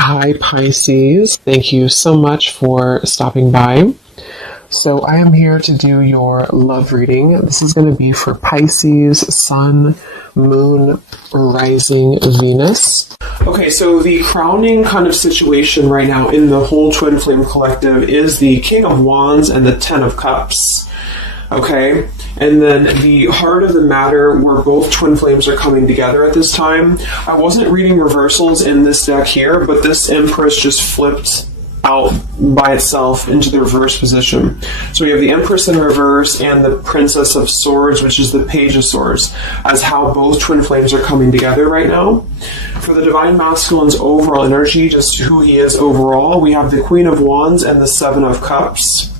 Hi Pisces, thank you so much for stopping by. So I am here to do your love reading. This is going to be for Pisces, Sun, Moon, Rising, Venus. Okay, so the crowning kind of situation right now in the whole Twin Flame Collective is the King of Wands and the Ten of Cups. Okay, and then the heart of the matter where both twin flames are coming together at this time. I wasn't reading reversals in this deck here, but this Empress just flipped out by itself into the reverse position. So we have the Empress in reverse and the Princess of Swords, which is the Page of Swords, as how both twin flames are coming together right now. For the Divine Masculine's overall energy, just who he is overall, we have the Queen of Wands and the Seven of Cups.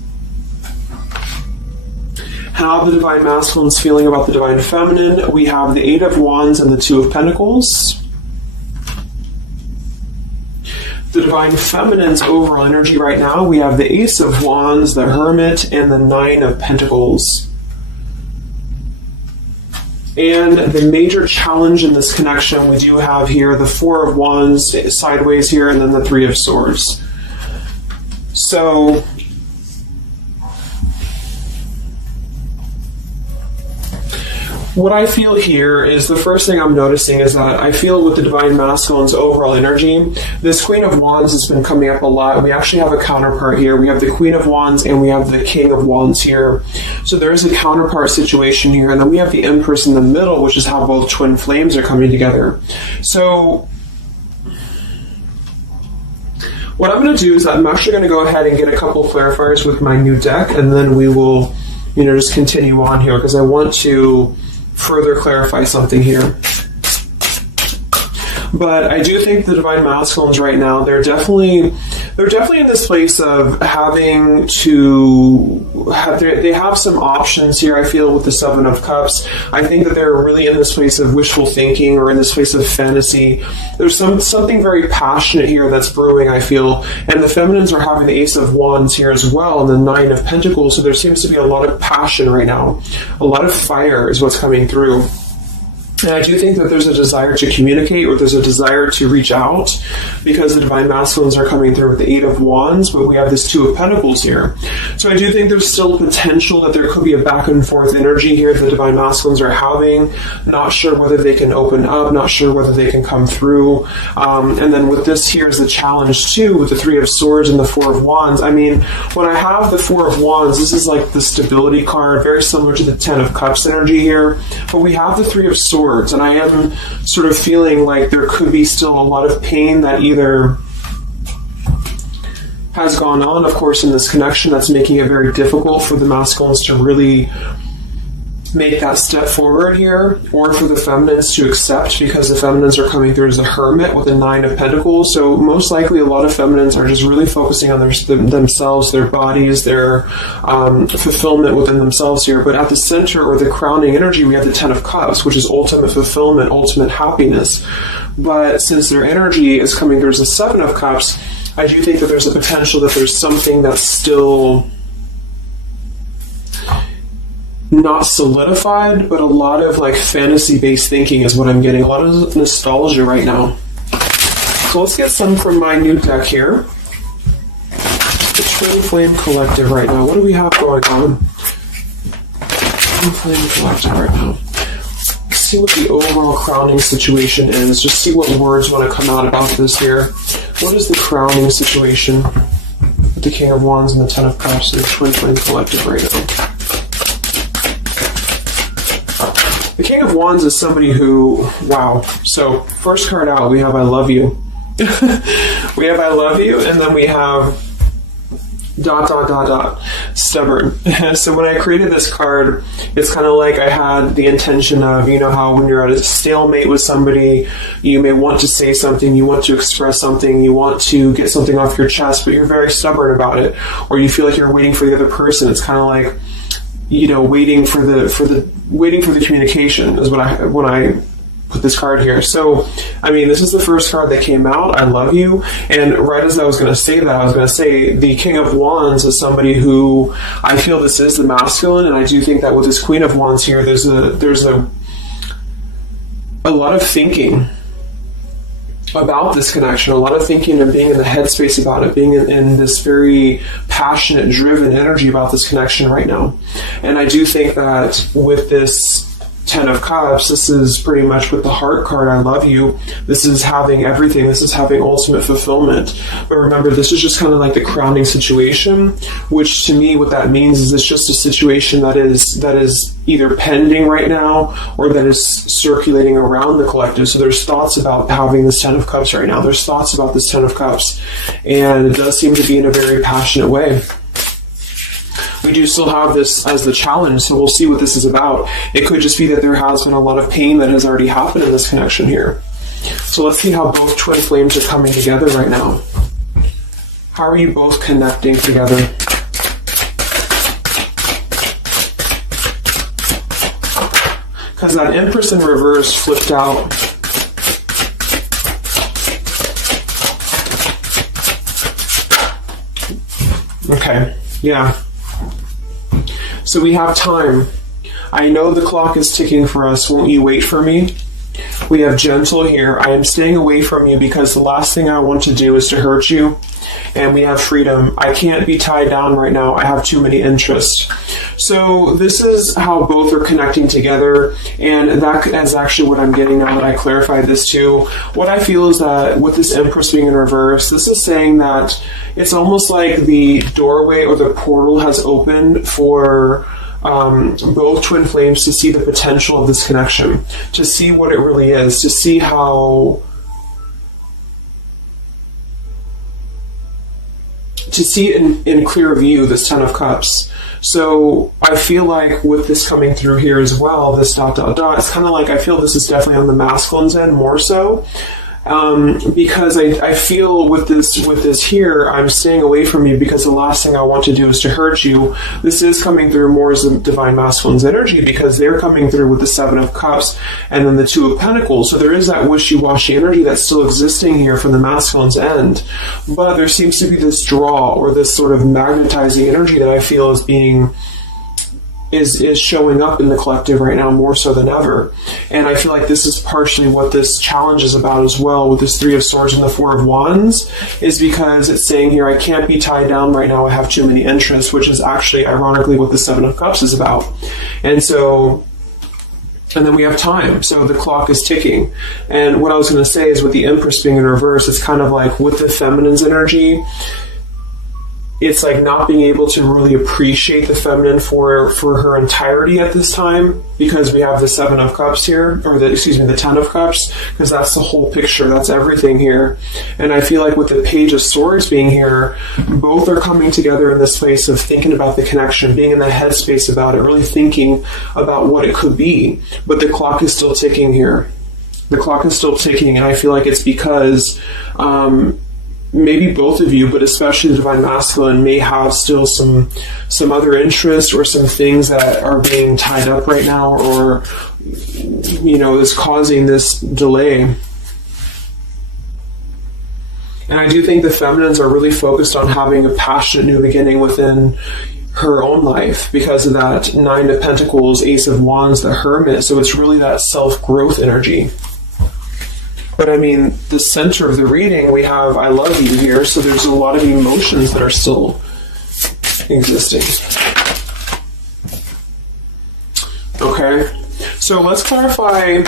How the Divine Masculine's feeling about the Divine Feminine, we have the Eight of Wands and the Two of Pentacles. The Divine Feminine's overall energy right now, we have the Ace of Wands, the Hermit, and the Nine of Pentacles. And the major challenge in this connection, we do have here the Four of Wands sideways here, and then the Three of Swords. So what I feel here is the first thing I'm noticing is that I feel with the Divine Masculine's overall energy, this Queen of Wands has been coming up a lot. We actually have a counterpart here. We have the Queen of Wands and we have the King of Wands here. So there is a counterpart situation here. And then we have the Empress in the middle, which is how both twin flames are coming together. So what I'm going to do is I'm actually going to go ahead and get a couple clarifiers with my new deck, and then we will, just continue on here because I want to further clarify something here. But I do think the Divine Masculines right now, they're definitely in this place of having to have, they have some options here, I feel, with the Seven of Cups. I think that they're really in this place of wishful thinking or in this place of fantasy. There's something very passionate here that's brewing, I feel. And the Feminines are having the Ace of Wands here as well and the Nine of Pentacles. So there seems to be a lot of passion right now. A lot of fire is what's coming through. And I do think that there's a desire to communicate or there's a desire to reach out because the Divine Masculines are coming through with the Eight of Wands, but we have this Two of Pentacles here. So I do think there's still potential that there could be a back and forth energy here that the Divine Masculines are having. Not sure whether they can open up, not sure whether they can come through. And then with this here is the challenge too with the Three of Swords and the Four of Wands. I mean, when I have the Four of Wands, this is like the stability card, very similar to the Ten of Cups energy here. But we have the Three of Swords. And I am sort of feeling like there could be still a lot of pain that either has gone on, of course, in this connection that's making it very difficult for the masculines to really make that step forward here, or for the feminines to accept, because the feminines are coming through as a Hermit with a Nine of Pentacles. So most likely a lot of feminines are just really focusing on themselves, their bodies, their fulfillment within themselves here. But at the center, or the crowning energy, we have the Ten of Cups, which is ultimate fulfillment, ultimate happiness. But since their energy is coming through as the Seven of Cups, I do think that there's a potential that there's something that's still not solidified, but a lot of like fantasy-based thinking is what I'm getting. A lot of nostalgia right now. So let's get some from my new deck here. The Twin Flame Collective right now. What do we have going on? Twin Flame Collective right now. Let's see what the overall crowning situation is. Just see what words want to come out about this here. What is the crowning situation with the King of Wands and the Ten of Cups and the Twin Flame Collective right now? The King of Wands is somebody who, wow. So first card out, we have I love you. We have I love you, and then we have ... stubborn. So when I created this card, it's kind of like I had the intention of, how when you're at a stalemate with somebody, you may want to say something, you want to express something, you want to get something off your chest, but you're very stubborn about it, or you feel like you're waiting for the other person. It's kind of like, waiting for the communication is when I put this card here. So, I mean, this is the first card that came out, I love you, and right as I was going to say that, I was going to say the King of Wands is somebody who I feel this is the masculine, and I do think that with this Queen of Wands here, there's a lot of thinking about this connection, a lot of thinking and being in the headspace about it, being in this very passionate, driven energy about this connection right now. And I do think that with this Ten of Cups, this is pretty much with the heart card, I love you. This is having everything. This is having ultimate fulfillment. But remember, this is just kind of like the crowning situation, which to me, what that means is it's just a situation that is either pending right now or that is circulating around the collective. So there's thoughts about having this Ten of Cups right now. There's thoughts about this Ten of Cups. And it does seem to be in a very passionate way. We do still have this as the challenge, so we'll see what this is about. It could just be that there has been a lot of pain that has already happened in this connection here. So let's see how both twin flames are coming together right now. How are you both connecting together? Because that Empress in reverse flipped out. Okay, yeah. So we have time. I know the clock is ticking for us. Won't you wait for me? We have gentle here. I am staying away from you because the last thing I want to do is to hurt you. And we have freedom. I can't be tied down right now. I have too many interests. So this is how both are connecting together. And that is actually what I'm getting now that I clarified this too. What I feel is that with this Empress being in reverse, this is saying that it's almost like the doorway or the portal has opened for both twin flames to see the potential of this connection, to see what it really is, to see how... to see it in clear view, this Ten of Cups. So I feel like with this coming through here as well, this ... it's kind of like I feel this is definitely on the masculine's end more so. Because I feel with this here, I'm staying away from you because the last thing I want to do is to hurt you. This is coming through more as the divine masculine's energy because they're coming through with the Seven of Cups and then the Two of Pentacles. So there is that wishy-washy energy that's still existing here from the masculine's end. But there seems to be this draw or this sort of magnetizing energy that I feel is being... is showing up in the collective right now more so than ever. And I feel like this is partially what this challenge is about as well with this Three of Swords and the Four of Wands, is because it's saying here, I can't be tied down right now, I have too many interests, which is actually ironically what the Seven of Cups is about. And then we have time. So the clock is ticking. And what I was going to say is with the Empress being in reverse, it's kind of like with the feminine's energy, it's like not being able to really appreciate the feminine for her entirety at this time because we have the Seven of Cups here, or the Ten of Cups, because that's the whole picture, that's everything here. And I feel like with the Page of Swords being here, both are coming together in this space of thinking about the connection, being in the headspace about it, really thinking about what it could be. But the clock is still ticking here. The clock is still ticking, and I feel like it's because maybe both of you, but especially the divine masculine, may have still some other interest or some things that are being tied up right now, or is causing this delay. And I do think the feminines are really focused on having a passionate new beginning within her own life because of that Nine of Pentacles, Ace of Wands, the Hermit. So it's really that self-growth energy. But I mean, the center of the reading, we have I love you here, so there's a lot of emotions that are still existing. Okay, so let's clarify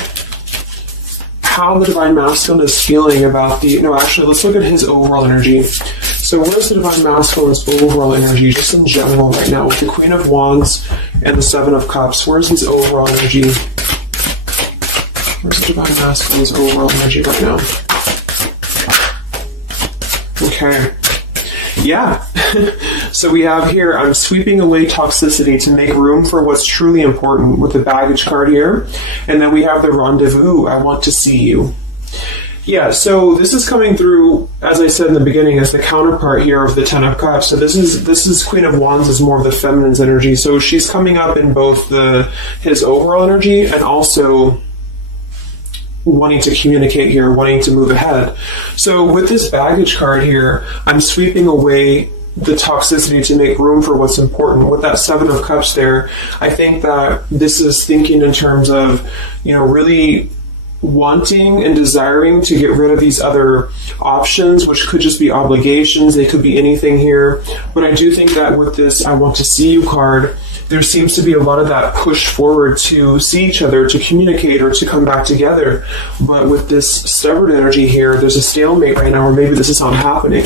how the divine masculine is feeling about let's look at his overall energy. So what is the divine masculine's overall energy, just in general right now, with the Queen of Wands and the Seven of Cups? Where's his overall energy? Where's the divine masculine's overall energy right now? Okay. Yeah. So we have here, I'm sweeping away toxicity to make room for what's truly important with the baggage card here. And then we have the rendezvous, I want to see you. Yeah, so this is coming through, as I said in the beginning, as the counterpart here of the Ten of Cups. So this is Queen of Wands is more of the feminine's energy. So she's coming up in both his overall energy and also wanting to communicate here, wanting to move ahead. So with this baggage card here, I'm sweeping away the toxicity to make room for what's important. With that Seven of Cups there, I think that this is thinking in terms of, really wanting and desiring to get rid of these other options, which could just be obligations. They could be anything here. But I do think that with this I want to see you card, there seems to be a lot of that push forward to see each other, to communicate, or to come back together. But with this stubborn energy here, there's a stalemate right now, or maybe this is not happening.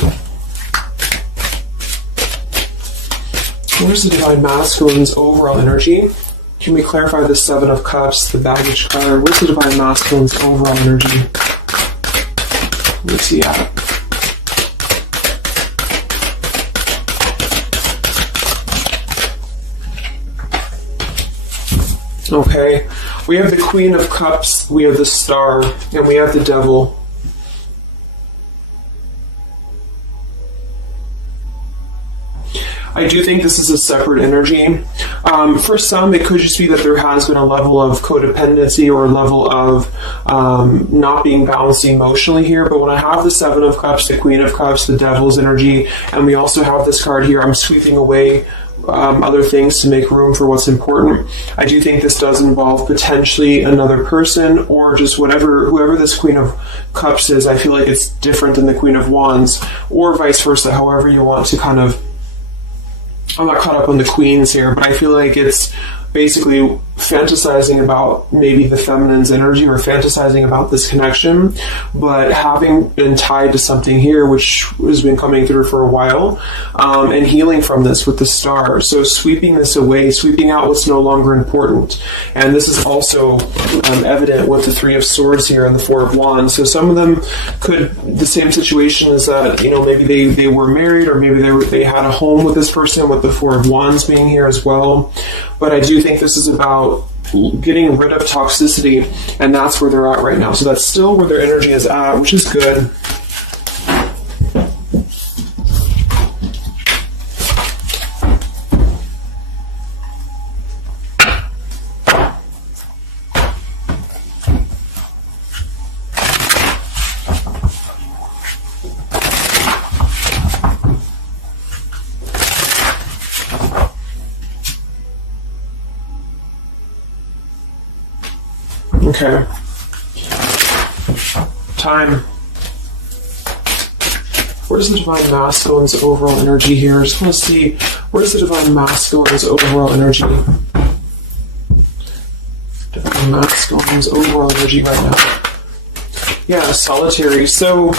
Where's the Divine Masculine's overall energy? Can we clarify the Seven of Cups, the baggage card? Where's the Divine Masculine's overall energy? Where's he at? Okay, we have the Queen of Cups, we have the Star, and we have the Devil. I do think this is a separate energy. For some, it could just be that there has been a level of codependency or a level of not being balanced emotionally here. But when I have the Seven of Cups, the Queen of Cups, the Devil's energy, and we also have this card here, I'm sweeping away other things to make room for what's important. I do think this does involve potentially another person, or just whoever this Queen of Cups is. I feel like it's different than the Queen of Wands, or vice versa, however you want to kind of. I'm not caught up on the queens here, but I feel like it's basically fantasizing about maybe the feminine's energy, or fantasizing about this connection, but having been tied to something here which has been coming through for a while, and healing from this with the Star. So sweeping this away, sweeping out what's no longer important. And this is also evident with the Three of Swords here and the Four of Wands. So some of them the same situation is that, maybe they were married, or maybe they had a home with this person, with the Four of Wands being here as well. But I do think this is about getting rid of toxicity, and that's where they're at right now. So that's still where their energy is at, which is good. Okay. Time. Where's the Divine Masculine's overall energy here? I just want to see, where's the Divine Masculine's overall energy? Divine Masculine's overall energy right now. Yeah, Solitary. So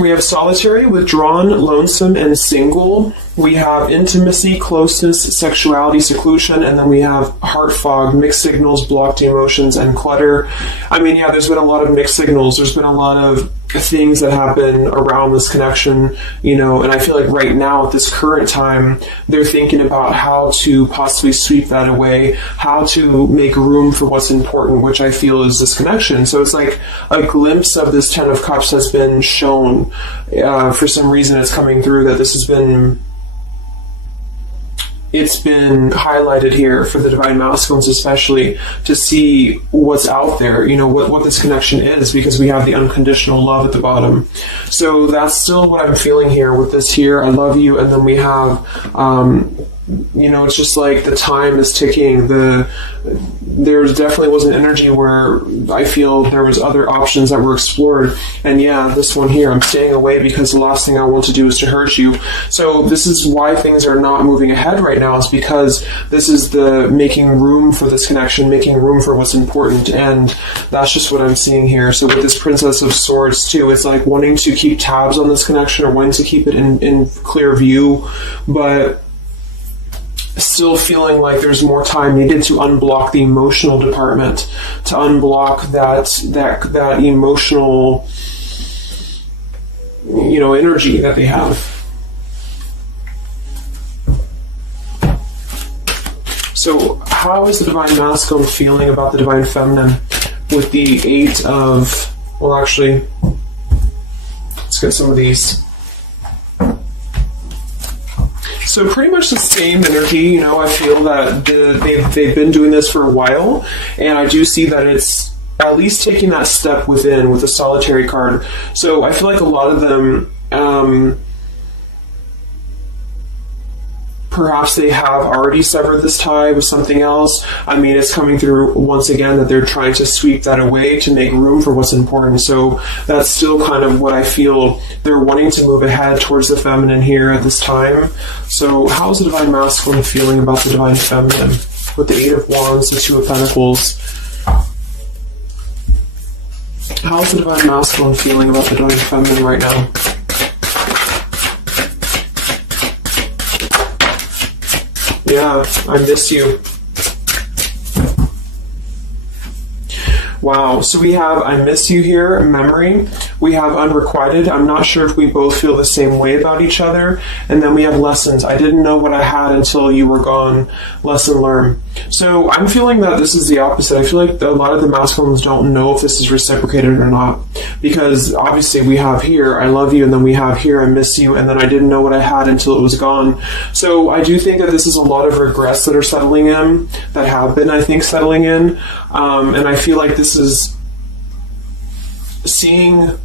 we have solitary, withdrawn, lonesome, and single. We have intimacy, closeness, sexuality, seclusion, and then we have heart fog, mixed signals, blocked emotions, and clutter. I mean, yeah, there's been a lot of mixed signals. There's been a lot of things that happen around this connection, and I feel like right now at this current time, they're thinking about how to possibly sweep that away, how to make room for what's important, which I feel is this connection. So it's like a glimpse of this Ten of Cups has been shown. For some reason it's coming through that this has been highlighted here for the Divine Masculines, especially to see what's out there, what this connection is, because we have the unconditional love at the bottom. So that's still what I'm feeling here with this here. I love you. And then we have, it's just like the time is ticking. There definitely was an energy where I feel there was other options that were explored. And yeah, this one here, I'm staying away because the last thing I want to do is to hurt you. So this is why things are not moving ahead right now, is because this is the making room for this connection, making room for what's important. And that's just what I'm seeing here. So with this Princess of Swords too, it's like wanting to keep tabs on this connection, or wanting to keep it in clear view, but still feeling like there's more time needed to unblock the emotional department, to unblock that emotional, energy that they have. So how is the Divine Masculine feeling about the Divine Feminine with the Eight of, well, actually, let's get some of these. So pretty much the same energy, I feel that they've been doing this for a while, and I do see that it's at least taking that step within with the Solitary card. So I feel like a lot of them, perhaps they have already severed this tie with something else. I mean, it's coming through once again that they're trying to sweep that away to make room for what's important. So that's still kind of what I feel. They're wanting to move ahead towards the feminine here at this time. So how's the Divine Masculine feeling about the Divine Feminine? With the Eight of Wands, the Two of Pentacles. How's the Divine Masculine feeling about the Divine Feminine right now? Yeah, I miss you. Wow, so we have I miss you here, memory. We have unrequited. I'm not sure if we both feel the same way about each other. And then we have lessons. I didn't know what I had until you were gone. Lesson learned. So I'm feeling that this is the opposite. I feel like a lot of the masculines don't know if this is reciprocated or not. Because obviously we have here, I love you, and then we have here, I miss you, and then I didn't know what I had until it was gone. So I do think that this is a lot of regrets that are settling in, that have been, I think, settling in. And I feel like this is seeing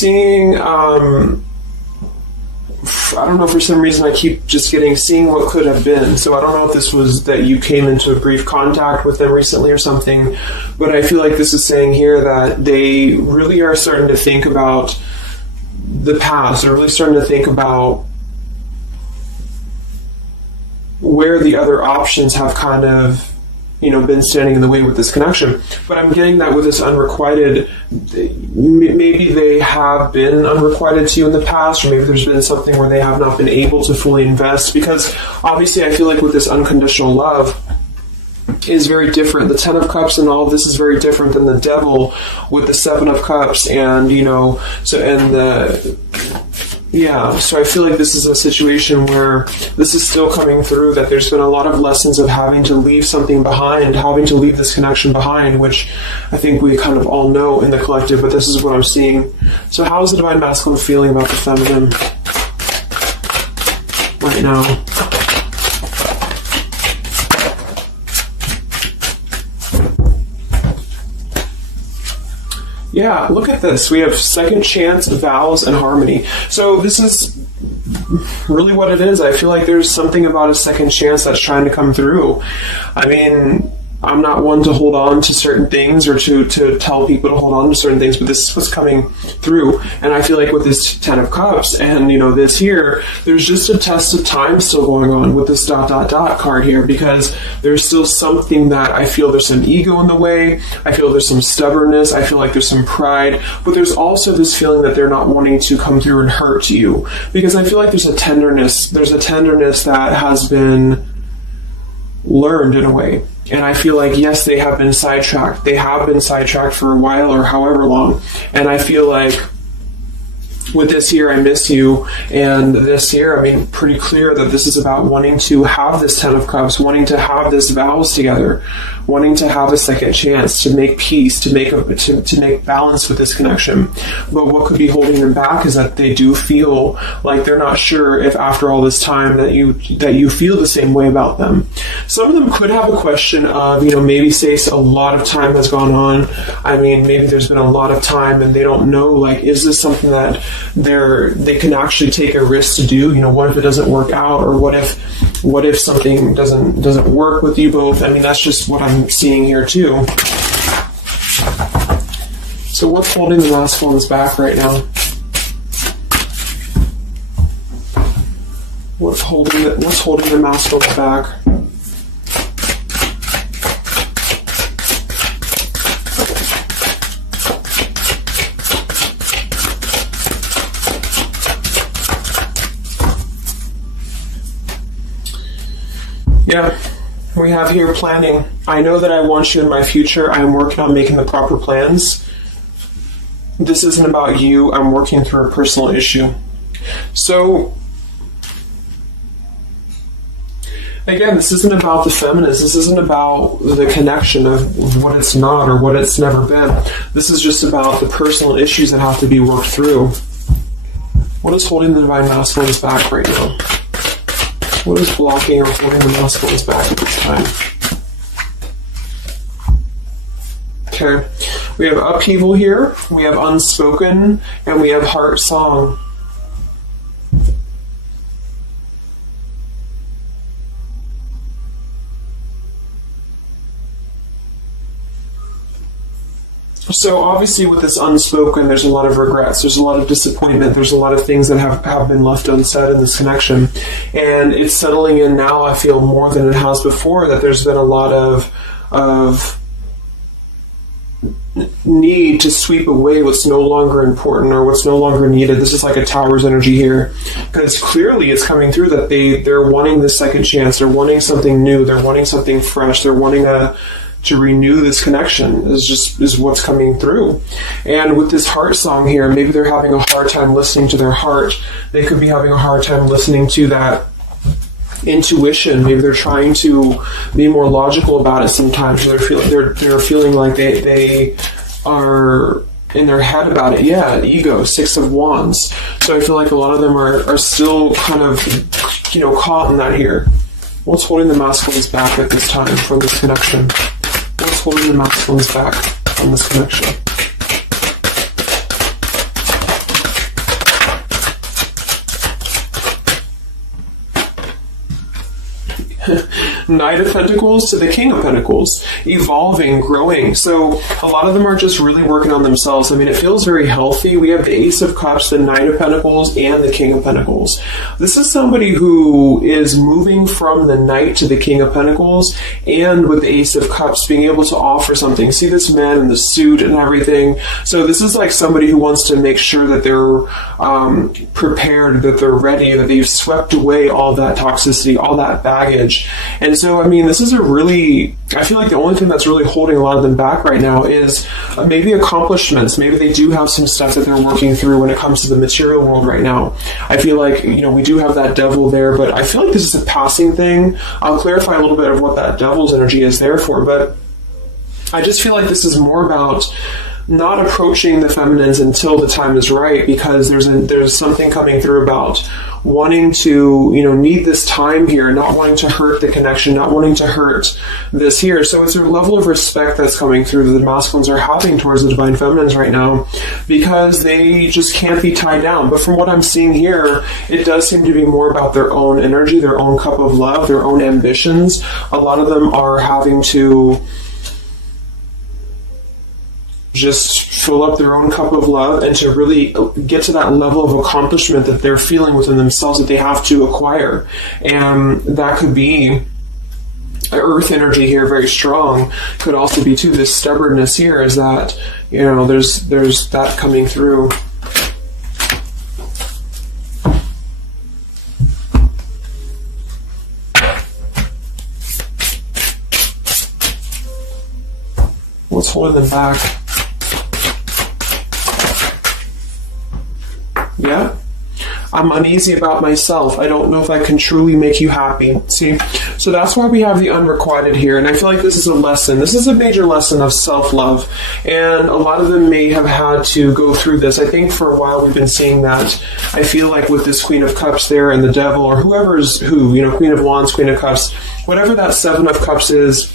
I don't know, for some reason I keep just seeing what could have been. So I don't know if this was that you came into a brief contact with them recently or something, but I feel like this is saying here that they really are starting to think about the past. They're really starting to think about where the other options have kind of, been standing in the way with this connection. But I'm getting that with this unrequited, maybe they have been unrequited to you in the past, or maybe there's been something where they have not been able to fully invest, because obviously I feel like with this unconditional love is very different. The Ten of Cups and all of this is very different than the Devil with the Seven of Cups, and so I feel like this is a situation where this is still coming through, that there's been a lot of lessons of having to leave something behind, having to leave this connection behind, which I think we kind of all know in the collective, but this is what I'm seeing. So how is the Divine Masculine feeling about the feminine right now? Yeah, look at this. We have second chance, vows, and harmony. So this is really what it is. I feel like there's something about a second chance that's trying to come through. I mean, I'm not one to hold on to certain things or to tell people to hold on to certain things, but this is what's coming through. And I feel like with this Ten of Cups and, this here, there's just a test of time still going on with this ... card here, because there's still something that I feel there's some ego in the way. I feel there's some stubbornness. I feel like there's some pride, but there's also this feeling that they're not wanting to come through and hurt you, because I feel like there's a tenderness that has been learned in a way. And I feel like, yes, they have been sidetracked. They have been sidetracked for a while or however long. And I feel like with this here, I miss you, and this here, I mean, pretty clear that this is about wanting to have this Ten of Cups, wanting to have this vows together, wanting to have a second chance to make peace, to make balance with this connection. But what could be holding them back is that they do feel like they're not sure if after all this time that you feel the same way about them. Some of them could have a question of, maybe say a lot of time has gone on. I mean, maybe there's been a lot of time and they don't know, like, is this something that they can actually take a risk to do? What if it doesn't work out, or what if something doesn't work with you both? I mean, that's just what I'm seeing here too. So what's holding the masculines back right now? What's holding the masculines back? Yeah, we have here planning. I know that I want you in my future. I am working on making the proper plans. This isn't about you. I'm working through a personal issue. So, again, this isn't about the feminist. This isn't about the connection of what it's not or what it's never been. This is just about the personal issues that have to be worked through. What is holding the Divine Masculines back right now? What is blocking or holding the masculines back at this time? Okay, we have upheaval here, we have unspoken, and we have heart song. So obviously with this unspoken, there's a lot of regrets, there's a lot of disappointment, there's a lot of things that have been left unsaid in this connection. And it's settling in now, I feel, more than it has before, that there's been a lot of need to sweep away what's no longer important or what's no longer needed. This is like a tower's energy here, because clearly it's coming through that they're wanting this second chance, they're wanting something new, they're wanting something fresh, they're wanting to renew this connection is what's coming through. And with this heart song here, maybe they're having a hard time listening to their heart. They could be having a hard time listening to that intuition. Maybe they're trying to be more logical about it sometimes. They're feeling like they are in their head about it. Yeah, ego, 6 of Wands. So I feel like a lot of them are still kind of, caught in that here. What's holding the masculines back at this time from this connection? What's holding the masculines back from this connection? Knight of Pentacles to the King of Pentacles, evolving, growing. So a lot of them are just really working on themselves. I mean, it feels very healthy. We have the Ace of Cups, the Knight of Pentacles, and the King of Pentacles. This is somebody who is moving from the Knight to the King of Pentacles, and with the Ace of Cups, being able to offer something. See this man in the suit and everything. So this is like somebody who wants to make sure that they're prepared, that they're ready, that they've swept away all that toxicity, all that baggage. And so, I mean, this is I feel like the only thing that's really holding a lot of them back right now is maybe accomplishments. Maybe they do have some stuff that they're working through when it comes to the material world right now. I feel like, we do have that devil there, but I feel like this is a passing thing. I'll clarify a little bit of what that devil's energy is there for, but I just feel like this is more about not approaching the feminines until the time is right, because there's something coming through about wanting to, need this time here, not wanting to hurt the connection, not wanting to hurt this here. So it's a level of respect that's coming through that the masculines are having towards the divine feminines right now, because they just can't be tied down. But from what I'm seeing here, it does seem to be more about their own energy, their own cup of love, their own ambitions. A lot of them are having to just fill up their own cup of love and to really get to that level of accomplishment that they're feeling within themselves that they have to acquire. And that could be earth energy here, very strong. Could also be too this stubbornness here, is that there's that coming through. What's holding them back? Yeah, I'm uneasy about myself. I don't know if I can truly make you happy. See, so that's why we have the unrequited here. And I feel like this is a lesson. This is a major lesson of self-love. And a lot of them may have had to go through this. I think for a while we've been seeing that. I feel like with this Queen of Cups there and the Devil, or whoever's who, Queen of Wands, Queen of Cups, whatever that Seven of Cups is,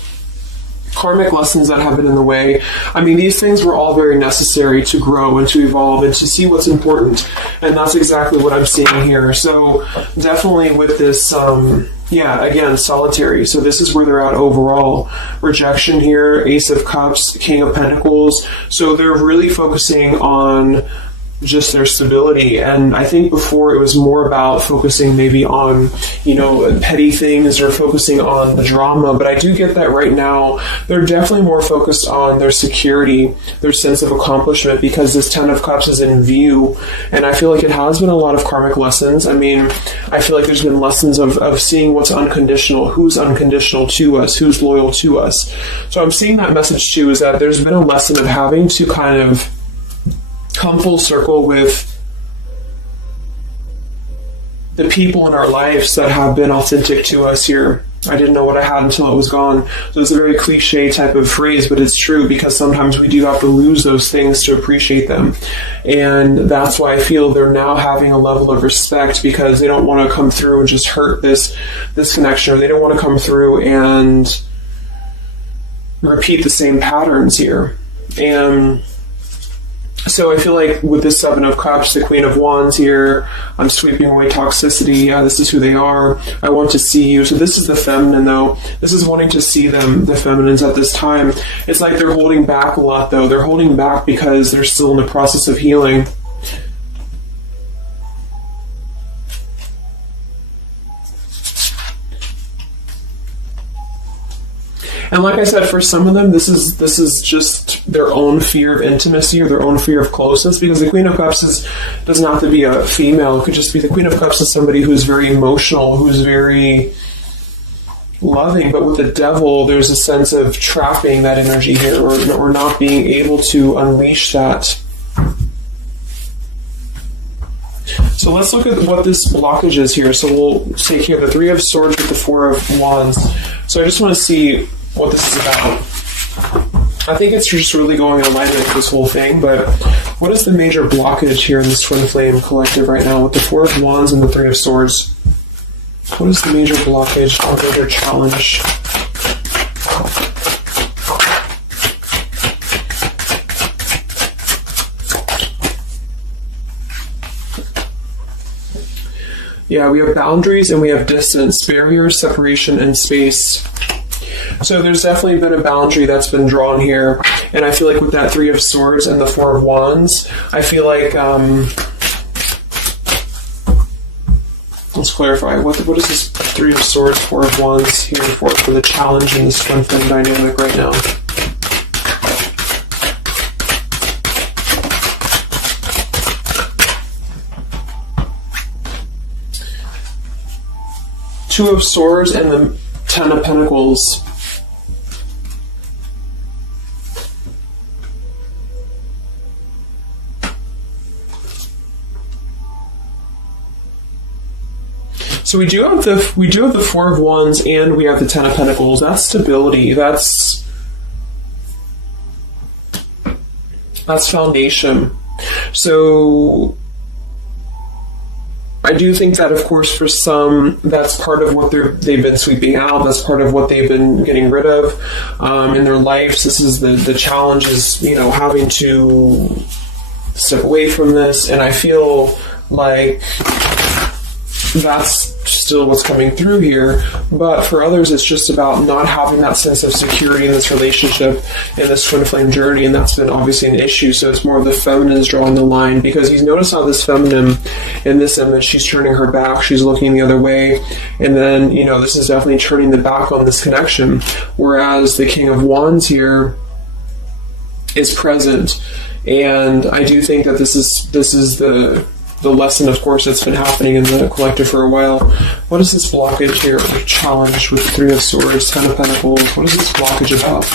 karmic lessons that have been in the way. I mean, these things were all very necessary to grow and to evolve and to see what's important. And that's exactly what I'm seeing here. So definitely with this, again, solitary. So this is where they're at overall. Rejection here, Ace of Cups, King of Pentacles. So they're really focusing on just their stability. And I think before it was more about focusing maybe on, petty things or focusing on the drama. But I do get that right now they're definitely more focused on their security, their sense of accomplishment, because this Ten of Cups is in view. And I feel like it has been a lot of karmic lessons. I mean, I feel like there's been lessons of seeing what's unconditional, who's unconditional to us, who's loyal to us. So I'm seeing that message too, is that there's been a lesson of having to kind of come full circle with the people in our lives that have been authentic to us here. I didn't know what I had until it was gone. So it's a very cliche type of phrase, but it's true, because sometimes we do have to lose those things to appreciate them. And that's why I feel they're now having a level of respect, because they don't want to come through and just hurt this connection, or they don't want to come through and repeat the same patterns here. And so I feel like with this Seven of Cups, the Queen of Wands here, I'm sweeping away toxicity. This is who they are. I want to see you. So this is the feminine, though. This is wanting to see them, the feminines at this time. It's like they're holding back a lot, though. They're holding back because they're still in the process of healing. And like I said, for some of them, this is just their own fear of intimacy, or their own fear of closeness, because the Queen of Cups doesn't have to be a female. It could just be the Queen of Cups is somebody who's very emotional, who's very loving. But with the Devil, there's a sense of trapping that energy here, or not being able to unleash that. So let's look at what this blockage is here. So we'll take here the Three of Swords with the Four of Wands. So I just want to see what this is about. I think it's just really going in alignment with this whole thing, but what is the major blockage here in this Twin Flame collective right now with the Four of Wands and the Three of Swords? What is the major blockage or major challenge? Yeah, we have boundaries and we have distance, barriers, separation, and space. So there's definitely been a boundary that's been drawn here. And I feel like with that Three of Swords and the Four of Wands, I feel like, let's clarify, what is this Three of Swords, Four of Wands here for the challenge in this Twin Flame dynamic right now? Two of Swords and the Ten of Pentacles. So we do have the Four of Wands and we have the Ten of Pentacles. That's stability. That's foundation. So I do think that, of course, for some, that's part of what they've been sweeping out. That's part of what they've been getting rid of in their lives. This is the challenge is, having to step away from this. And I feel like that's still what's coming through here. But for others, it's just about not having that sense of security in this relationship, in this Twin Flame journey, and that's been obviously an issue. So it's more of the feminines drawing the line, because he's noticed how this feminine in this image, she's turning her back, she's looking the other way, and then, this is definitely turning the back on this connection, whereas the King of Wands here is present. And I do think that this is the lesson, of course, that's been happening in the collective for a while. What is this blockage here, or challenge with Three of Swords, Ten of Pentacles? What is this blockage about?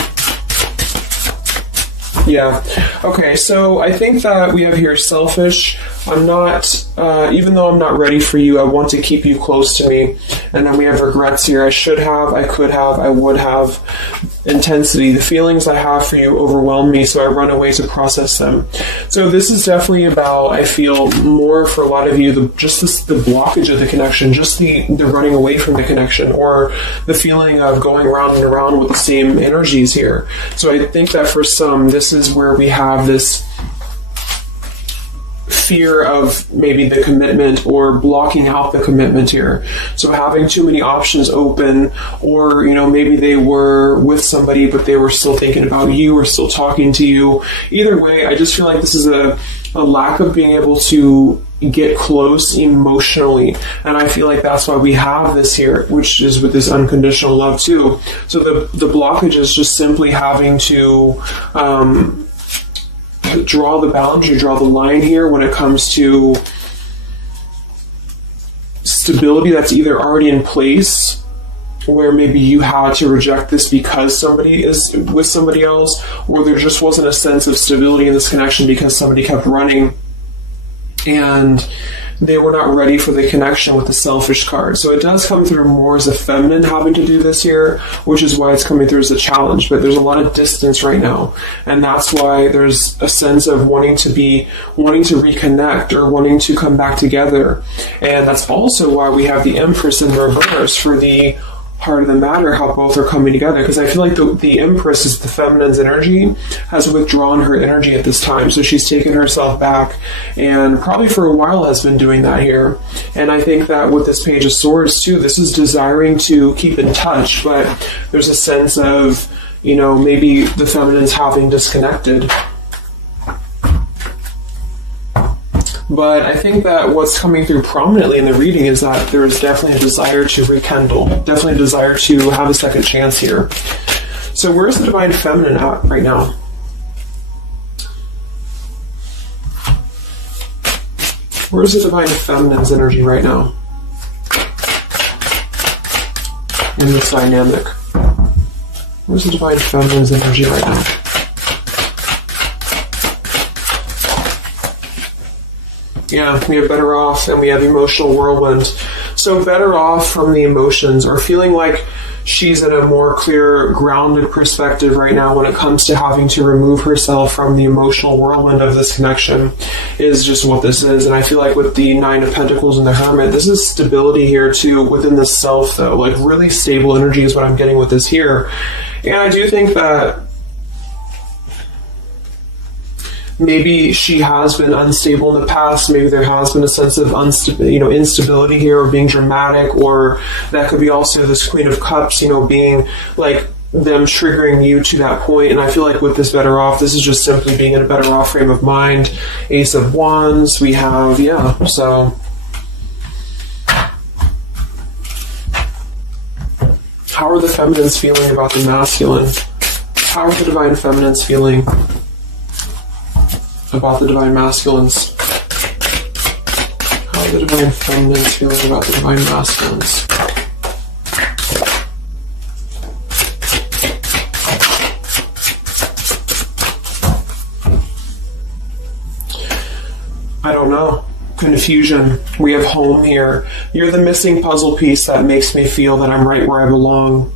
Yeah. Okay, so I think that we have here selfish. I'm not, even though I'm not ready for you, I want to keep you close to me. And then we have regrets here. I should have, I could have, I would have. Intensity. The feelings I have for you overwhelm me, so I run away to process them. So this is definitely about, I feel, more for a lot of you, the blockage of the connection, just the running away from the connection, or the feeling of going around and around with the same energies here. So I think that for some, this is where we have this fear of maybe the commitment, or blocking out the commitment here. So having too many options open, or maybe they were with somebody but they were still thinking about you or still talking to you. Either way, I just feel like this is a lack of being able to get close emotionally, and I feel like that's why we have this here, which is with this unconditional love too. So the blockage is just simply having to draw the boundary, draw the line here when it comes to stability that's either already in place, where maybe you had to reject this because somebody is with somebody else, or there just wasn't a sense of stability in this connection because somebody kept running. And they were not ready for the connection with the selfish card. So it does come through more as a feminine having to do this here, which is why it's coming through as a challenge. But there's a lot of distance right now. And that's why there's a sense of wanting to reconnect or wanting to come back together. And that's also why we have the Empress in reverse for the heart of the matter, how both are coming together, because I feel like the Empress is the feminine's energy, has withdrawn her energy at this time, so she's taken herself back, and probably for a while has been doing that here. And I think that with this Page of Swords too, this is desiring to keep in touch, but there's a sense of, you know, maybe the feminine's having disconnected. But I think that what's coming through prominently in the reading is that there is definitely a desire to rekindle, definitely a desire to have a second chance here. So where's the Divine Feminine at right now? Where's the Divine Feminine's energy right now in this dynamic? Where's the Divine Feminine's energy right now? Yeah, we have Better Off and we have Emotional Whirlwind. So Better Off from the emotions, or feeling like she's in a more clear, grounded perspective right now when it comes to having to remove herself from the emotional whirlwind of this connection, is just what this is. And I feel like with the Nine of Pentacles and the Hermit, this is stability here too within the self, though. Like really stable energy is what I'm getting with this here. And I do think that maybe she has been unstable in the past. Maybe there has been a sense of instability here, or being dramatic, or that could be also this Queen of Cups, being like them triggering you to that point. And I feel like with this Better Off, this is just simply being in a better off frame of mind. Ace of Wands, we have, so how are the feminines feeling about the masculine? How are the Divine Feminines feeling about the Divine Masculines? How are the Divine Feminines feeling about the Divine Masculines? I don't know. Confusion. We have Home here. You're the missing puzzle piece that makes me feel that I'm right where I belong.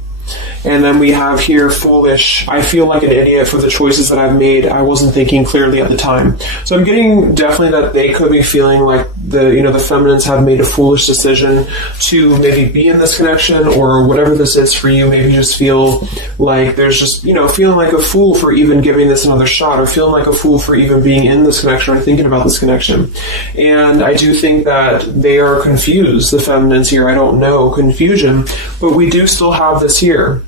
And then we have here Foolish. I feel like an idiot for the choices that I've made. I wasn't thinking clearly at the time. So I'm getting definitely that they could be feeling like the feminines have made a foolish decision to maybe be in this connection, or whatever this is for you. Maybe just feel like there's just, feeling like a fool for even giving this another shot, or feeling like a fool for even being in this connection or thinking about this connection. And I do think that they are confused, the feminines here. I don't know, confusion, but we do still have this here.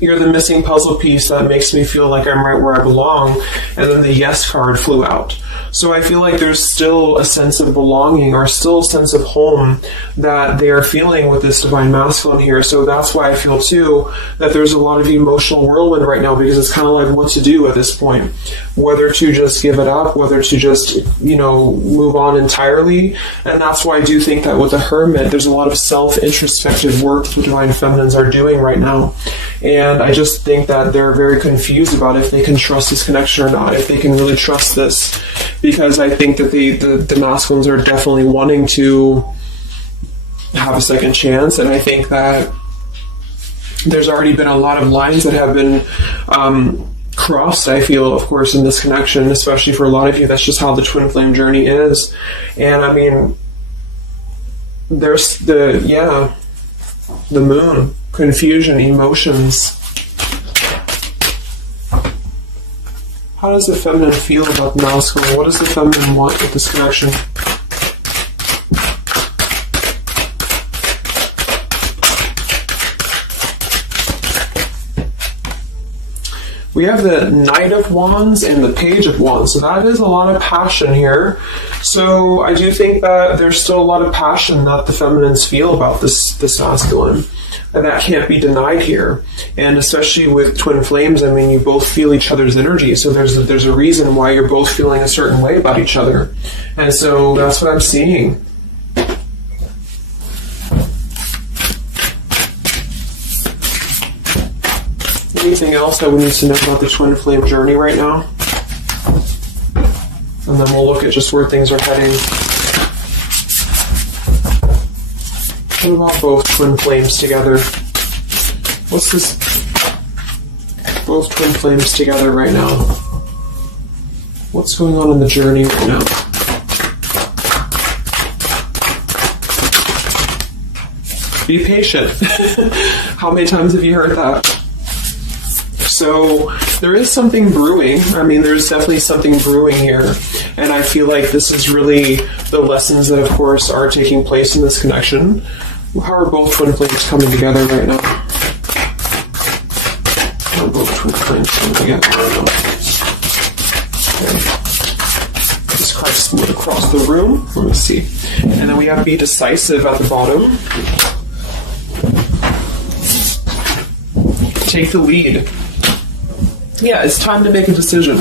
You're the missing puzzle piece that makes me feel like I'm right where I belong. And then the Yes card flew out. So I feel like there's still a sense of belonging, or still a sense of home that they are feeling with this Divine Masculine here. So that's why I feel too that there's a lot of emotional whirlwind right now, because it's kind of like what to do at this point. Whether to just give it up, whether to just, move on entirely. And that's why I do think that with the Hermit, there's a lot of self-introspective work the Divine Feminines are doing right now. And I just think that they're very confused about if they can trust this connection or not, if they can really trust this. Because I think that the masculines are definitely wanting to have a second chance. And I think that there's already been a lot of lines that have been crossed, I feel, of course, in this connection, especially for a lot of you. That's just how the twin flame journey is. And I mean, there's the Moon, confusion, emotions. How does the feminine feel about the masculine? What does the feminine want with this connection? We have the Knight of Wands and the Page of Wands. So that is a lot of passion here. So I do think that there's still a lot of passion that the feminines feel about this masculine. And that can't be denied here. And especially with twin flames, I mean, you both feel each other's energy. So there's a reason why you're both feeling a certain way about each other. And so that's what I'm seeing. Anything else that we need to know about the twin flame journey right now? And then we'll look at just where things are heading. What about both twin flames together? What's this? Both twin flames together right now. What's going on in the journey right now? Be patient. How many times have you heard that? So there is something brewing. I mean, there's definitely something brewing here. And I feel like this is really the lessons that, of course, are taking place in this connection. How are both twin flames coming together right now? How are both twin flames coming together right now? Okay. This card smooth across the room. Let me see. And then we have Be Decisive at the bottom. Take the lead. Yeah, it's time to make a decision.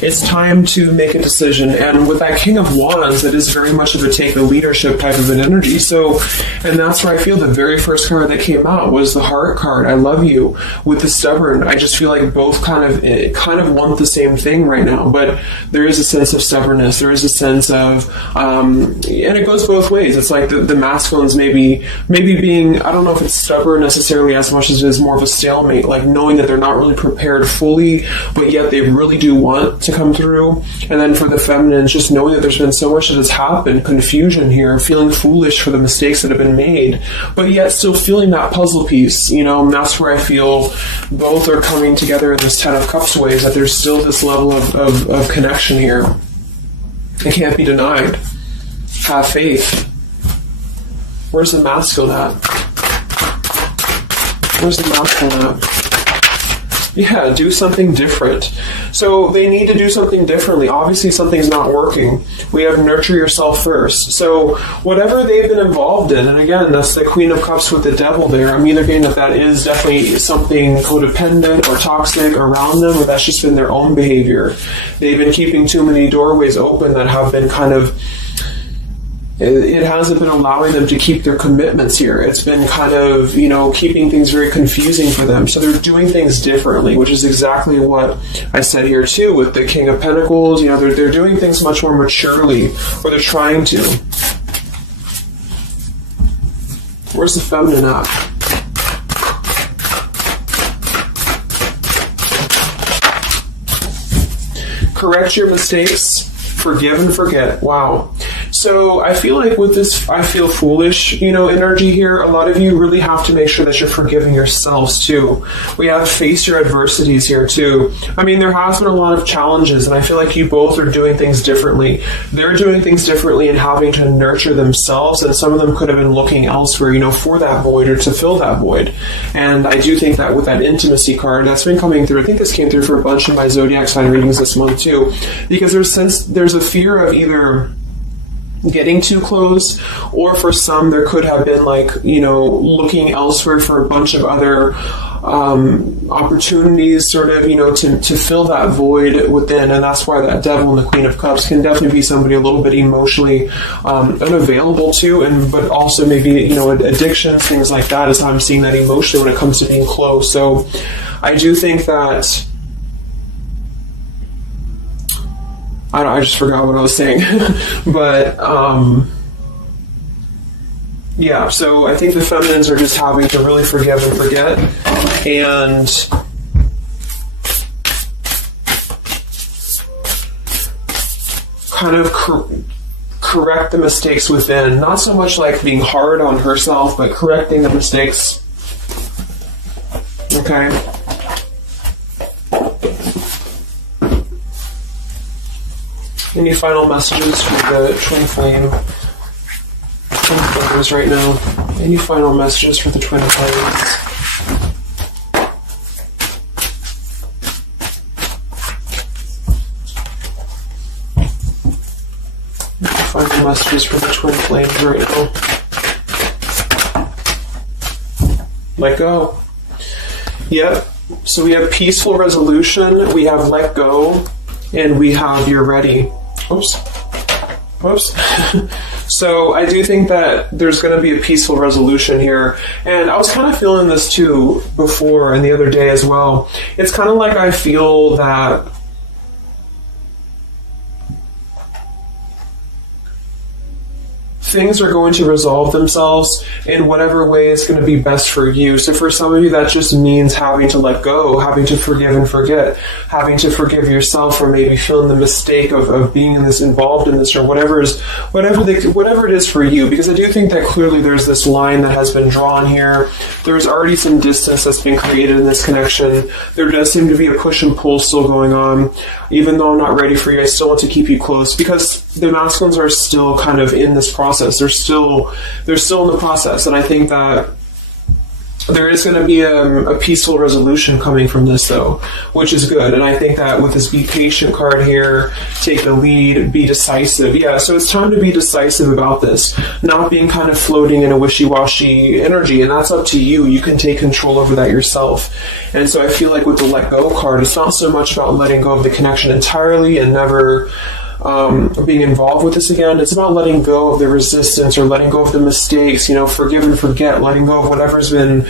It's time to make a decision. And with that King of Wands, it is very much of a take the leadership type of an energy. So, and that's where I feel the very first card that came out was the Heart card. I love you. With the Stubborn, I just feel like both kind of want the same thing right now. But there is a sense of stubbornness. There is a sense of, and it goes both ways. It's like the masculines maybe being, I don't know if it's stubborn necessarily as much as it is more of a stalemate, like knowing that they're not really prepared fully, but yet they really do want to come through. And then for the feminines, just knowing that there's been so much that has happened, confusion here, feeling foolish for the mistakes that have been made, but yet still feeling that puzzle piece, you know. And that's where I feel both are coming together in this Ten of Cups ways, that there's still this level of connection here. It can't be denied. Have faith. Where's the masculine at? Where's the masculine at? Yeah, do something different. So they need to do something differently. Obviously, something's not working. We have nurture yourself first. So whatever they've been involved in, and again, that's the Queen of Cups with the Devil there. I'm either getting that is definitely something codependent or toxic around them, or that's just been their own behavior. They've been keeping too many doorways open that have been kind of, it hasn't been allowing them to keep their commitments here. It's been kind of, keeping things very confusing for them. So they're doing things differently, which is exactly what I said here too with the King of Pentacles. They're doing things much more maturely, or they're trying to. Where's the feminine at? Correct your mistakes, forgive and forget. Wow. So I feel like with this I feel foolish, energy here, a lot of you really have to make sure that you're forgiving yourselves too. We have to face your adversities here too. I mean, there has been a lot of challenges, and I feel like you both are doing things differently. They're doing things differently and having to nurture themselves, and some of them could have been looking elsewhere, for that void or to fill that void. And I do think that with that intimacy card that's been coming through, I think this came through for a bunch of my zodiac sign readings this month too, because there's a fear of either getting too close, or for some there could have been looking elsewhere for a bunch of other opportunities sort of to fill that void within. And that's why that Devil and the Queen of Cups can definitely be somebody a little bit emotionally unavailable to, but also maybe addictions, things like that, is how I'm seeing that emotionally when it comes to being close. So I do think that I just forgot what I was saying. But, yeah, so I think the feminines are just having to really forgive and forget. And kind of correct the mistakes within. Not so much like being hard on herself, but correcting the mistakes. Okay? Any final messages for the twin flames right now? Any final messages for the twin flames? Any final messages for the twin flames right now? Let go. Yep. So we have peaceful resolution, we have let go, and we have you're ready. Oops. So I do think that there's going to be a peaceful resolution here. And I was kind of feeling this too before and the other day as well. It's kind of like I feel that things are going to resolve themselves in whatever way is going to be best for you. So for some of you, that just means having to let go, having to forgive and forget, having to forgive yourself for maybe feeling the mistake of being in this, involved in this, or whatever it is for you. Because I do think that clearly there's this line that has been drawn here. There's already some distance that's been created in this connection. There does seem to be a push and pull still going on. Even though I'm not ready for you, I still want to keep you close, because the masculines are still kind of in this process. They're still in the process, and I think that there is going to be a peaceful resolution coming from this, though, which is good. And I think that with this Be Patient card here, take the lead, be decisive. Yeah, so it's time to be decisive about this, not being kind of floating in a wishy-washy energy, and that's up to you. You can take control over that yourself. And so I feel like with the Let Go card, it's not so much about letting go of the connection entirely and never being involved with this again. It's about letting go of the resistance or letting go of the mistakes, forgive and forget, letting go of whatever's been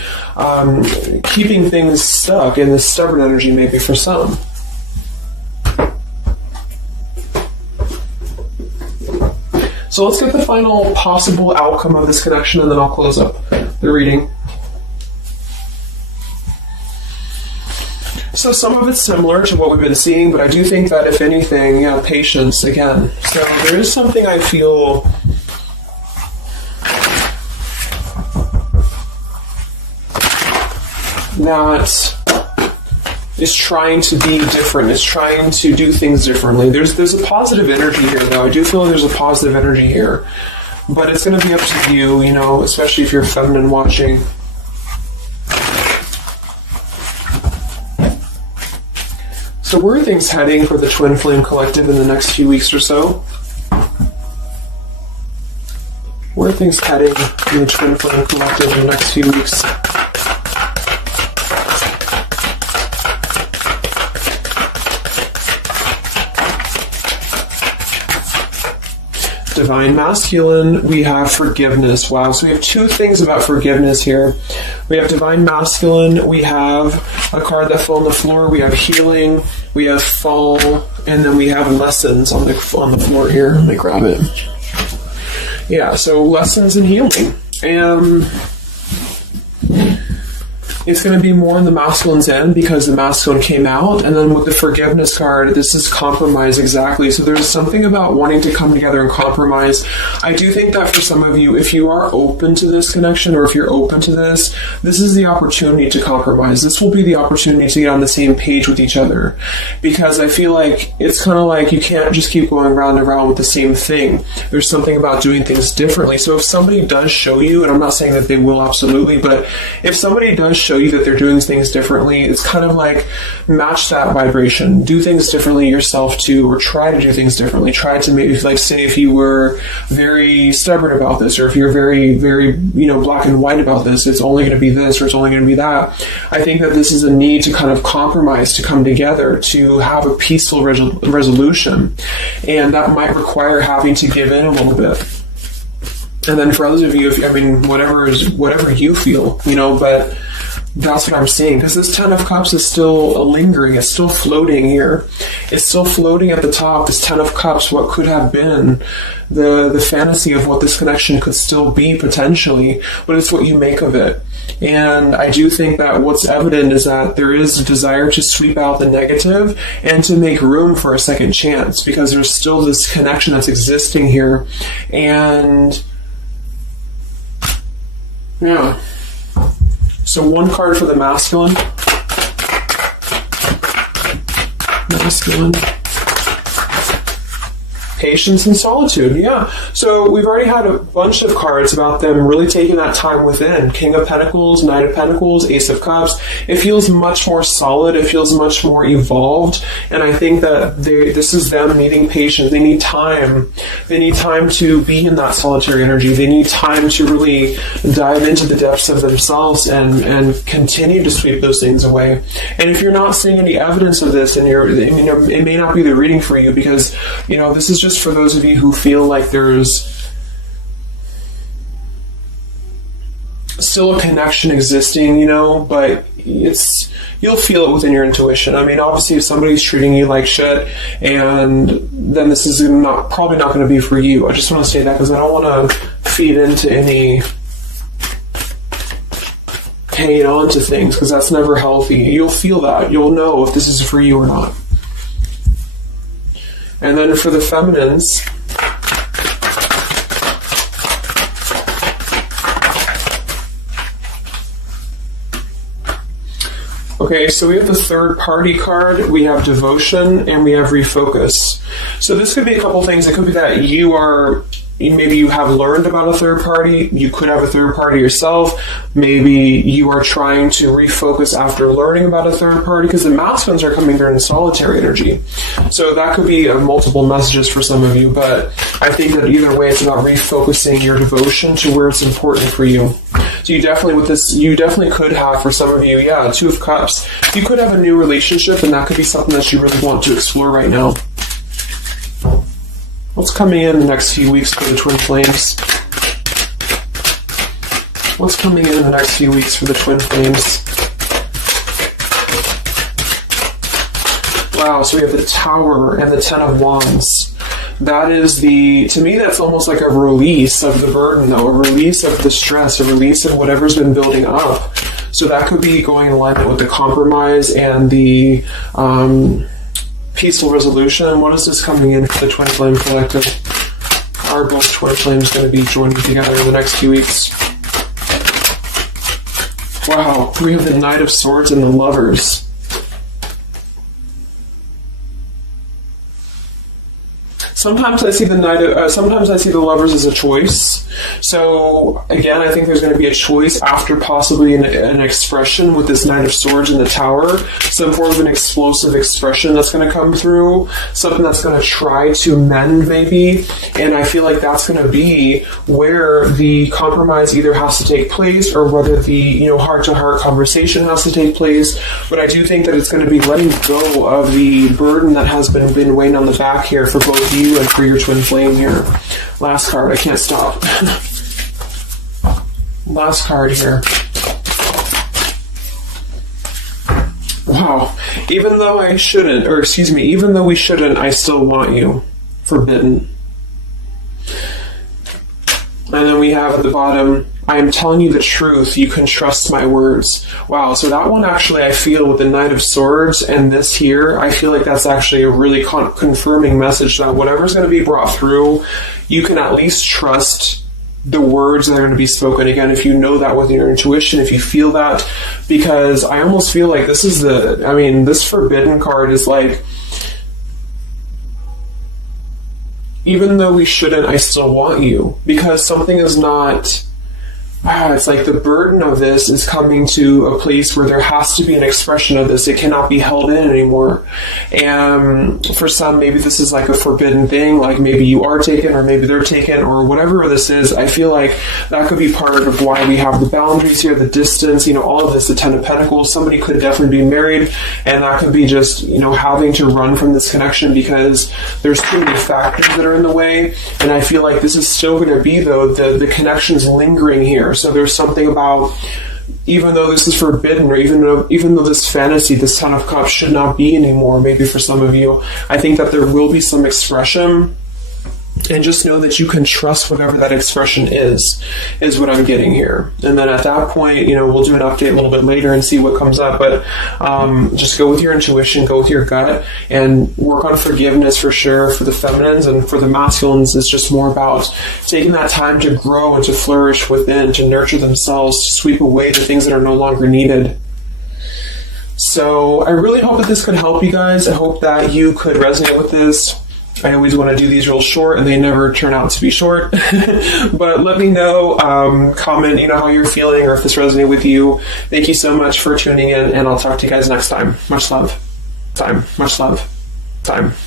keeping things stuck in this stubborn energy, maybe for some. So let's get the final possible outcome of this connection, and then I'll close up the reading. So some of it's similar to what we've been seeing, but I do think that if anything, patience again. So there is something I feel that is trying to be different, is trying to do things differently. There's a positive energy here, though. I do feel there's a positive energy here, but it's going to be up to you, especially if you're feminine watching. So where are things heading for the Twin Flame Collective in the next few weeks or so? Where are things heading in the Twin Flame Collective in the next few weeks? Divine Masculine, we have forgiveness. Wow, so we have two things about forgiveness here. We have Divine Masculine, we have a card that fell on the floor, we have healing, we have fall, and then we have lessons on the floor here. Let me grab it. Yeah, so lessons and healing. It's going to be more on the masculine's end because the masculine came out. And then with the forgiveness card, this is compromise exactly. So there's something about wanting to come together and compromise. I do think that for some of you, if you are open to this connection, or if you're open to this is the opportunity to compromise. This will be the opportunity to get on the same page with each other. Because I feel like it's kind of like you can't just keep going round and round with the same thing. There's something about doing things differently. So if somebody does show you, and I'm not saying that they will absolutely, but if somebody does show you that they're doing things differently, it's kind of like match that vibration. Do things differently yourself too, or try to do things differently. Try to maybe, like, say if you were very stubborn about this, or if you're very, very, black and white about this, it's only going to be this, or it's only going to be that. I think that this is a need to kind of compromise, to come together, to have a peaceful resolution. And that might require having to give in a little bit. And then for others of you, whatever you feel, but that's what I'm seeing, because this Ten of Cups is still lingering. It's still floating here. It's still floating at the top. This Ten of Cups, what could have been the fantasy of what this connection could still be potentially, but it's what you make of it. And I do think that what's evident is that there is a desire to sweep out the negative and to make room for a second chance, because there's still this connection that's existing here. And yeah. So one card for the masculine. Masculine. Patience and solitude, yeah. So we've already had a bunch of cards about them really taking that time within. King of Pentacles, Knight of Pentacles, Ace of Cups. It feels much more solid. It feels much more evolved. And I think that this is them needing patience. They need time. They need time to be in that solitary energy. They need time to really dive into the depths of themselves and continue to sweep those things away. And if you're not seeing any evidence of this, and it may not be the reading for you, because this is just for those of you who feel like there's still a connection existing, but you'll feel it within your intuition. I mean, obviously, if somebody's treating you like shit, and then this is probably not going to be for you. I just want to say that because I don't want to feed into any hanging on to things, because that's never healthy. You'll feel that. You'll know if this is for you or not. And then for the feminines, okay, so we have the third party card, we have devotion, and we have refocus. So this could be a couple things. It could be that maybe you have learned about a third party. You could have a third party yourself. Maybe you are trying to refocus after learning about a third party, because the masculines are coming there in solitary energy. So that could be multiple messages for some of you, but I think that either way, it's about refocusing your devotion to where it's important for you. So you definitely could have, for some of you, Two of Cups. You could have a new relationship, and that could be something that you really want to explore right now. What's coming in the next few weeks for the twin flames? What's coming in the next few weeks for the twin flames? Wow, so we have the Tower and the Ten of Wands. That is to me, that's almost like a release of the burden, though, a release of the stress, a release of whatever's been building up. So that could be going in alignment with the compromise and the peaceful resolution. What is this coming in for the Twin Flame Collective? Are both Twin Flames going to be joining together in the next few weeks? Wow, we have the Knight of Swords and the Lovers. Sometimes I see sometimes I see the Lovers as a choice. So again, I think there's going to be a choice after possibly an expression with this Knight of Swords in the Tower. Some form of an explosive expression that's going to come through. Something that's going to try to mend, maybe. And I feel like that's going to be where the compromise either has to take place, or whether the heart-to-heart conversation has to take place. But I do think that it's going to be letting go of the burden that has been weighing on the back here for both you and for your twin flame here. Last card, I can't stop. Last card here. Wow. Even though we shouldn't, I still want you. Forbidden. And then we have at the bottom, I am telling you the truth, you can trust my words. Wow, so that one actually, I feel with the Knight of Swords and this here, I feel like that's actually a really confirming message that whatever's going to be brought through, you can at least trust the words that are going to be spoken. Again, if you know that with your intuition, if you feel that, because I almost feel like this Forbidden card is like, even though we shouldn't, I still want you. Because something is not... it's like the burden of this is coming to a place where there has to be an expression of this. It cannot be held in anymore. And for some, maybe this is like a forbidden thing, like maybe you are taken or maybe they're taken or whatever this is. I feel like that could be part of why we have the boundaries here, the distance, all of this, the Ten of Pentacles. Somebody could definitely be married, and that could be just, having to run from this connection because there's too many factors that are in the way. And I feel like this is still going to be, though, the connection's lingering here. So there's something about, even though this is forbidden, or even though this fantasy, this Ten of Cups should not be anymore, maybe for some of you, I think that there will be some expression. And just know that you can trust whatever that expression is what I'm getting here. And then at that point, we'll do an update a little bit later and see what comes up. But just go with your intuition, go with your gut, and work on forgiveness for sure for the feminines. And for the masculines, it's just more about taking that time to grow and to flourish within, to nurture themselves, to sweep away the things that are no longer needed. So I really hope that this could help you guys. I hope that you could resonate with this. I always want to do these real short, and they never turn out to be short. But let me know, comment, how you're feeling, or if this resonated with you. Thank you so much for tuning in, and I'll talk to you guys next time. Much love. Much love.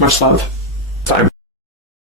Much love.